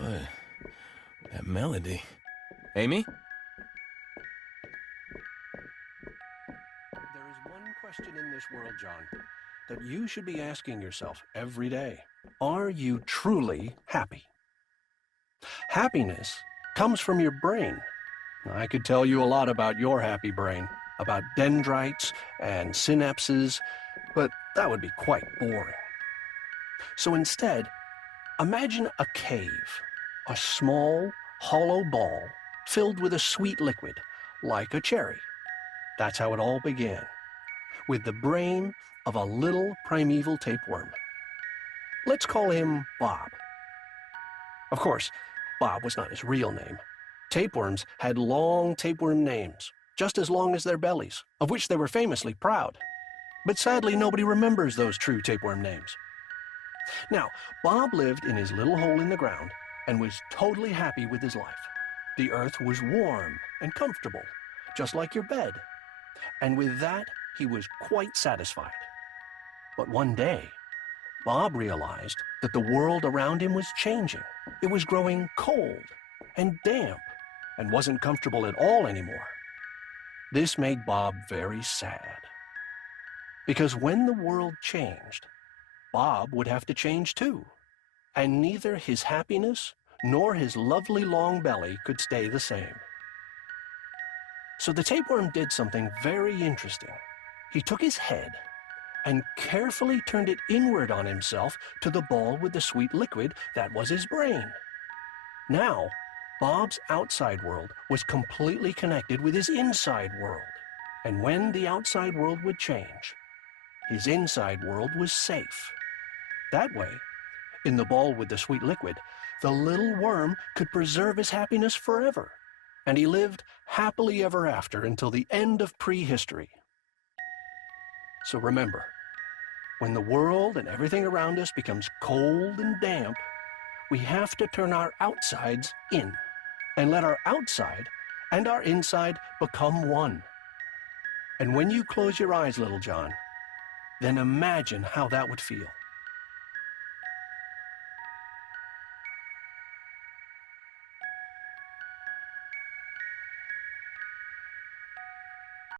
What? That melody. Amy? There is one question in this world, John, that you should be asking yourself every day. Are you truly happy? Happiness comes from your brain. I could tell you a lot about your happy brain, about dendrites and synapses, but that would be quite boring. So instead, imagine a cave, a small, hollow ball filled with a sweet liquid, like a cherry. That's how it all began, with the brain of a little primeval tapeworm. Let's call him Bob. Of course, Bob was not his real name. Tapeworms had long tapeworm names, just as long as their bellies, of which they were famously proud. But sadly, nobody remembers those true tapeworm names. Now, Bob lived in his little hole in the ground and was totally happy with his life. The earth was warm and comfortable, just like your bed. And with that, he was quite satisfied. But one day, Bob realized that the world around him was changing. It was growing cold and damp and wasn't comfortable at all anymore. This made Bob very sad. Because when the world changed, Bob would have to change too. And neither his happiness nor his lovely long belly could stay the same. So the tapeworm did something very interesting. He took his head and carefully turned it inward on himself to the ball with the sweet liquid that was his brain. Now, Bob's outside world was completely connected with his inside world. And when the outside world would change, his inside world was safe. That way, in the ball with the sweet liquid, the little worm could preserve his happiness forever. And he lived happily ever after until the end of prehistory. So remember, when the world and everything around us becomes cold and damp, we have to turn our outsides in and let our outside and our inside become one. And when you close your eyes, little John, then imagine how that would feel.